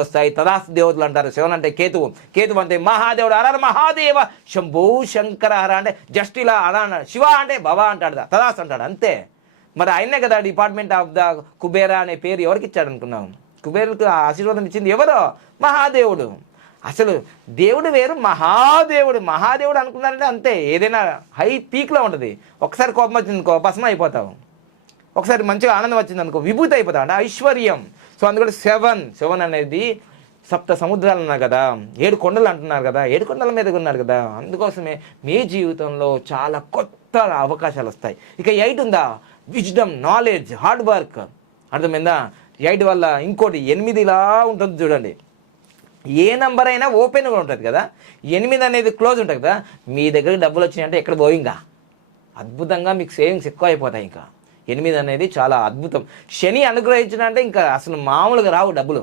వస్తాయి. తదాస్తు దేవతలు అంటారు. శివన్ అంటే కేతువు, కేతువు అంటే మహాదేవుడు. అర మహాదేవ శంభూ శంకర హర అంటే జస్ట్ ఇలా అలా అన్నాడు. శివ అంటే భవ అంటాడు, తదాస్తు అంటాడు, అంతే. మరి ఆయనే కదా డిపార్ట్మెంట్ ఆఫ్ ద కుబేరా అనే పేరు ఎవరికి ఇచ్చాడు అనుకున్నాం? కుబేరుకు ఆశీర్వాదం ఇచ్చింది ఎవరో? మహాదేవుడు. అసలు దేవుడు వేరు, మహాదేవుడు. మహాదేవుడు అనుకున్నారంటే అంతే, ఏదైనా హై పీక్లో ఉంటుంది. ఒకసారి కోపం వచ్చింది అనుకో భస్మం అయిపోతావు, ఒకసారి మంచిగా ఆనందం వచ్చింది అనుకో విభూతి అయిపోతావు, అంటే ఐశ్వర్యం. సో అందుకని సెవెన్ అనేది సప్త సముద్రాలు ఉన్నారు కదా, 7 కొండలు అంటున్నారు కదా, 7 కొండల మీద ఉన్నారు కదా. అందుకోసమే మీ జీవితంలో చాలా కొత్త అవకాశాలు వస్తాయి. ఇక 8 ఉందా? Wisdom, knowledge, hard work. అర్థమైందా? 8 వల్ల ఇంకోటి 8 ఇలా ఉంటుంది చూడండి. ఏ నెంబర్ అయినా ఓపెన్గా ఉంటుంది కదా, 8 అనేది క్లోజ్ ఉంటుంది కదా. మీ దగ్గరికి డబ్బులు వచ్చినాయంటే ఎక్కడ పోయింగా అద్భుతంగా మీకు సేవింగ్స్ ఎక్కువ అయిపోతాయి. ఇంకా 8 అనేది చాలా అద్భుతం. శని అనుగ్రహించినంటే ఇంకా అసలు మామూలుగా రావు డబ్బులు.